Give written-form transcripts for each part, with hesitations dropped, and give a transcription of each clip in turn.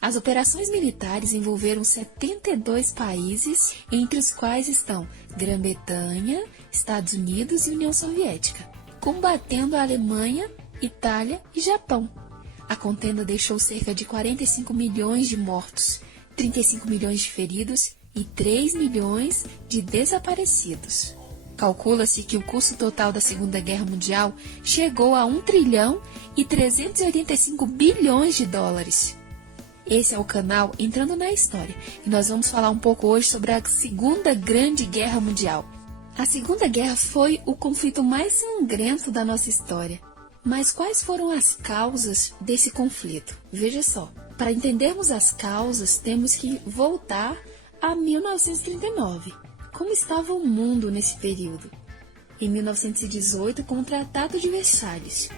As operações militares envolveram 72 países, entre os quais estão Grã-Bretanha, Estados Unidos e União Soviética, combatendo a Alemanha, Itália e Japão. A contenda deixou cerca de 45 milhões de mortos, 35 milhões de feridos e 3 milhões de desaparecidos. Calcula-se que o custo total da Segunda Guerra Mundial chegou a 1 trilhão e 385 bilhões de dólares. Esse é o canal Entrando na História, e nós vamos falar um pouco hoje sobre a Segunda Grande Guerra Mundial. A Segunda Guerra foi o conflito mais sangrento da nossa história. Mas quais foram as causas desse conflito? Veja só, para entendermos as causas, temos que voltar a 1939. Como estava o mundo nesse período? Em 1918, com o Tratado de Versalhes.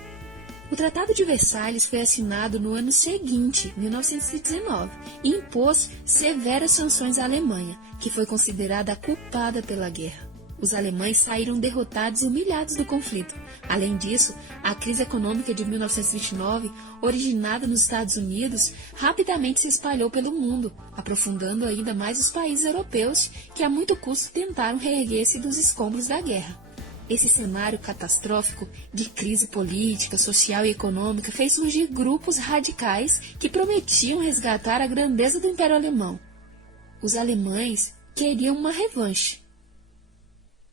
O Tratado de Versalhes foi assinado no ano seguinte, 1919, e impôs severas sanções à Alemanha, que foi considerada a culpada pela guerra. Os alemães saíram derrotados e humilhados do conflito. Além disso, a crise econômica de 1929, originada nos Estados Unidos, rapidamente se espalhou pelo mundo, aprofundando ainda mais os países europeus que a muito custo tentaram reerguer-se dos escombros da guerra. Esse cenário catastrófico de crise política, social e econômica fez surgir grupos radicais que prometiam resgatar a grandeza do Império Alemão. Os alemães queriam uma revanche.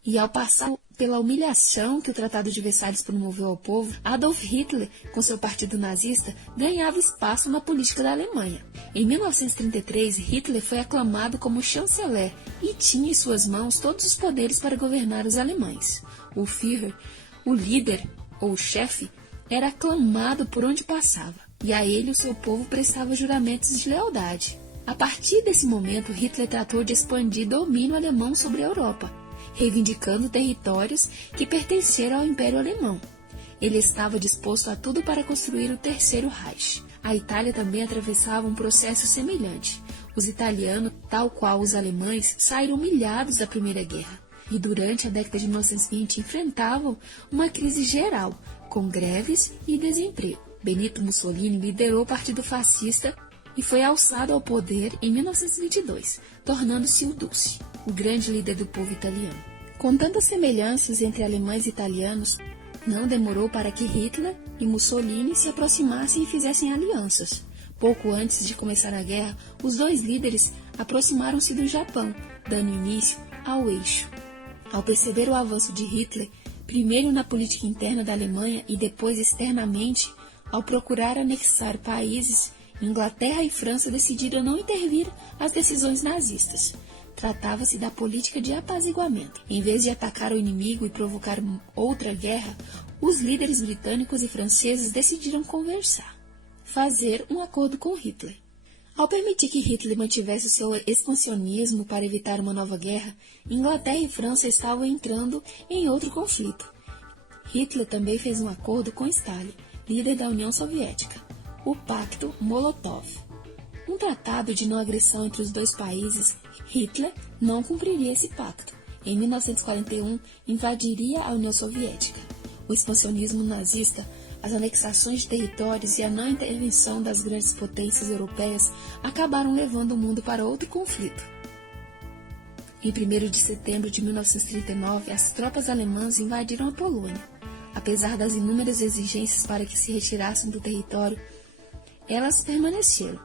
E ao passar pela humilhação que o Tratado de Versalhes promoveu ao povo, Adolf Hitler, com seu partido nazista, ganhava espaço na política da Alemanha. Em 1933, Hitler foi aclamado como chanceler e tinha em suas mãos todos os poderes para governar os alemães. O Führer, o líder ou o chefe, era aclamado por onde passava, e a ele o seu povo prestava juramentos de lealdade. A partir desse momento, Hitler tratou de expandir domínio alemão sobre a Europa, reivindicando territórios que pertenceram ao Império Alemão. Ele estava disposto a tudo para construir o Terceiro Reich. A Itália também atravessava um processo semelhante. Os italianos, tal qual os alemães, saíram humilhados da Primeira Guerra e durante a década de 1920 enfrentavam uma crise geral, com greves e desemprego. Benito Mussolini liderou o Partido Fascista e foi alçado ao poder em 1922, tornando-se o Duce, o grande líder do povo italiano. Com tantas semelhanças entre alemães e italianos, não demorou para que Hitler e Mussolini se aproximassem e fizessem alianças. Pouco antes de começar a guerra, os dois líderes aproximaram-se do Japão, dando início ao Eixo. Ao perceber o avanço de Hitler, primeiro na política interna da Alemanha e depois externamente, ao procurar anexar países, Inglaterra e França decidiram não intervir às decisões nazistas. Tratava-se da política de apaziguamento. Em vez de atacar o inimigo e provocar outra guerra, os líderes britânicos e franceses decidiram conversar, fazer um acordo com Hitler. Ao permitir que Hitler mantivesse o seu expansionismo para evitar uma nova guerra, Inglaterra e França estavam entrando em outro conflito. Hitler também fez um acordo com Stalin, líder da União Soviética, o Pacto Molotov. Um tratado de não agressão entre os dois países, Hitler não cumpriria esse pacto. Em 1941, invadiria a União Soviética. O expansionismo nazista, as anexações de territórios e a não intervenção das grandes potências europeias acabaram levando o mundo para outro conflito. Em 1º de setembro de 1939, as tropas alemãs invadiram a Polônia. Apesar das inúmeras exigências para que se retirassem do território, elas permaneceram.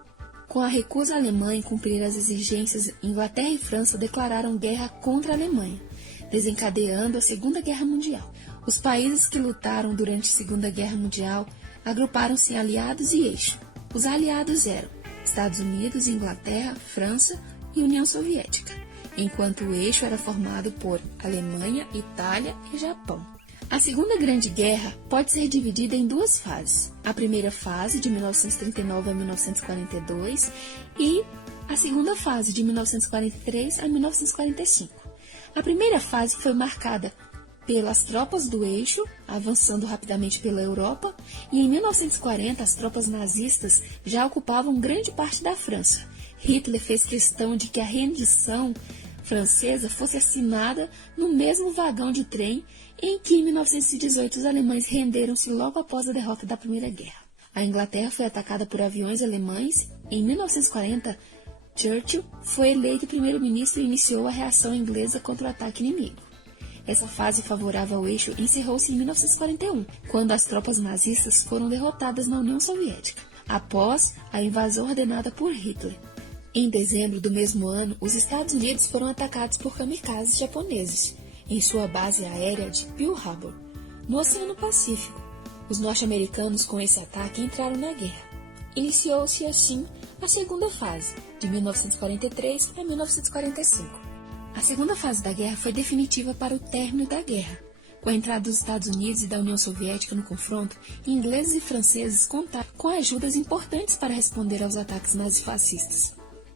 Com a recusa alemã em cumprir as exigências, Inglaterra e França declararam guerra contra a Alemanha, desencadeando a Segunda Guerra Mundial. Os países que lutaram durante a Segunda Guerra Mundial agruparam-se em aliados e eixo. Os aliados eram Estados Unidos, Inglaterra, França e União Soviética, enquanto o eixo era formado por Alemanha, Itália e Japão. A Segunda Grande Guerra pode ser dividida em duas fases. A primeira fase, de 1939 a 1942, e a segunda fase, de 1943 a 1945. A primeira fase foi marcada pelas tropas do eixo, avançando rapidamente pela Europa, e em 1940 as tropas nazistas já ocupavam grande parte da França. Hitler fez questão de que a rendição francesa fosse assinada no mesmo vagão de trem em que, em 1918, os alemães renderam-se logo após a derrota da Primeira Guerra. A Inglaterra foi atacada por aviões alemães Em 1940, Churchill foi eleito primeiro-ministro e iniciou a reação inglesa contra o ataque inimigo. Essa fase favorável ao eixo encerrou-se em 1941, quando as tropas nazistas foram derrotadas na União Soviética, após a invasão ordenada por Hitler. Em dezembro do mesmo ano, os Estados Unidos foram atacados por kamikazes japoneses, em sua base aérea de Pearl Harbor, no Oceano Pacífico. Os norte-americanos, com esse ataque, entraram na guerra. Iniciou-se, assim, a segunda fase, de 1943 a 1945. A segunda fase da guerra foi definitiva para o término da guerra. Com a entrada dos Estados Unidos e da União Soviética no confronto, ingleses e franceses contaram com ajudas importantes para responder aos ataques nazifascistas.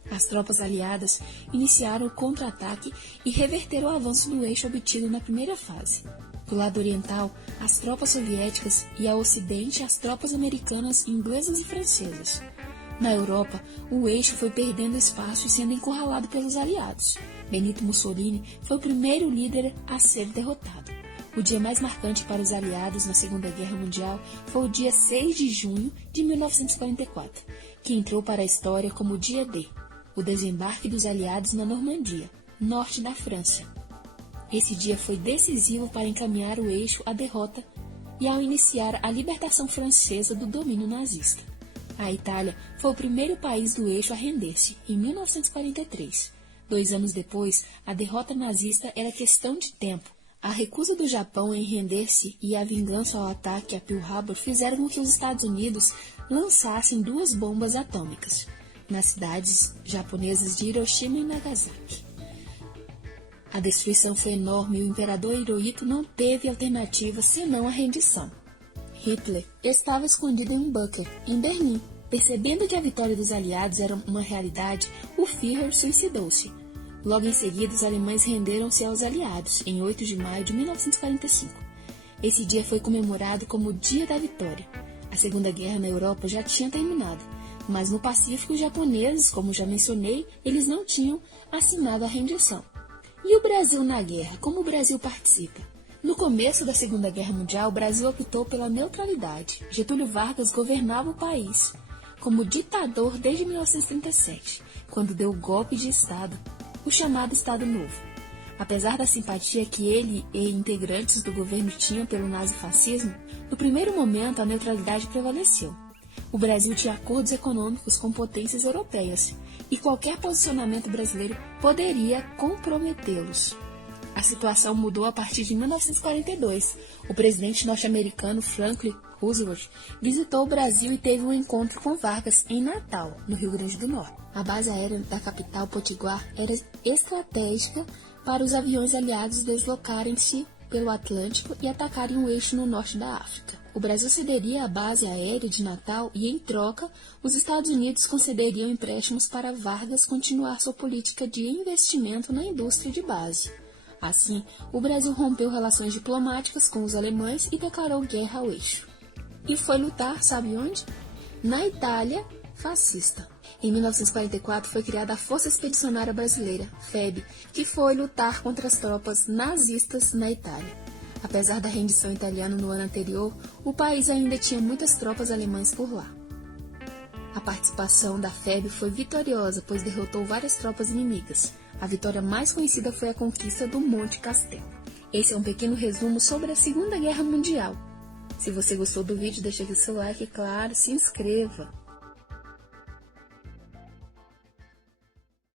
As tropas aliadas iniciaram o contra-ataque e reverteram o avanço do eixo obtido na primeira fase. Do lado oriental, as tropas soviéticas e ao ocidente, as tropas americanas, inglesas e francesas. Na Europa, o eixo foi perdendo espaço e sendo encurralado pelos aliados. Benito Mussolini foi o primeiro líder a ser derrotado. O dia mais marcante para os aliados na Segunda Guerra Mundial foi o dia 6 de junho de 1944, que entrou para a história como o Dia D, o desembarque dos aliados na Normandia, norte da França. Esse dia foi decisivo para encaminhar o eixo à derrota e ao iniciar a libertação francesa do domínio nazista. A Itália foi o primeiro país do eixo a render-se, em 1943. 2 anos depois, a derrota nazista era questão de tempo. A recusa do Japão em render-se e a vingança ao ataque a Pearl Harbor fizeram com que os Estados Unidos lançassem 2 bombas atômicas nas cidades japonesas de Hiroshima e Nagasaki. A destruição foi enorme e o imperador Hirohito não teve alternativa senão a rendição. Hitler estava escondido em um bunker, em Berlim. Percebendo que a vitória dos aliados era uma realidade, o Führer suicidou-se. Logo em seguida, os alemães renderam-se aos aliados, em 8 de maio de 1945. Esse dia foi comemorado como o Dia da Vitória. A Segunda Guerra na Europa já tinha terminado, mas no Pacífico, os japoneses, como já mencionei, eles não tinham assinado a rendição. E o Brasil na guerra? Como o Brasil participa? No começo da Segunda Guerra Mundial, o Brasil optou pela neutralidade. Getúlio Vargas governava o país como ditador desde 1937, quando deu o golpe de Estado, o chamado Estado Novo. Apesar da simpatia que ele e integrantes do governo tinham pelo nazifascismo, no primeiro momento a neutralidade prevaleceu. O Brasil tinha acordos econômicos com potências europeias, e qualquer posicionamento brasileiro poderia comprometê-los. A situação mudou a partir de 1942. O presidente norte-americano Franklin Roosevelt visitou o Brasil e teve um encontro com Vargas em Natal, no Rio Grande do Norte. A base aérea da capital Potiguar era estratégica para os aviões aliados deslocarem-se pelo Atlântico e atacarem o eixo no norte da África. O Brasil cederia a base aérea de Natal e, em troca, os Estados Unidos concederiam empréstimos para Vargas continuar sua política de investimento na indústria de base. Assim, o Brasil rompeu relações diplomáticas com os alemães e declarou guerra ao eixo. E foi lutar, sabe onde? Na Itália fascista. Em 1944 foi criada a Força Expedicionária Brasileira, FEB, que foi lutar contra as tropas nazistas na Itália. Apesar da rendição italiana no ano anterior, o país ainda tinha muitas tropas alemãs por lá. A participação da FEB foi vitoriosa, pois derrotou várias tropas inimigas. A vitória mais conhecida foi a conquista do Monte Castelo. Esse é um pequeno resumo sobre a Segunda Guerra Mundial. Se você gostou do vídeo, deixa aqui seu like e, claro, se inscreva.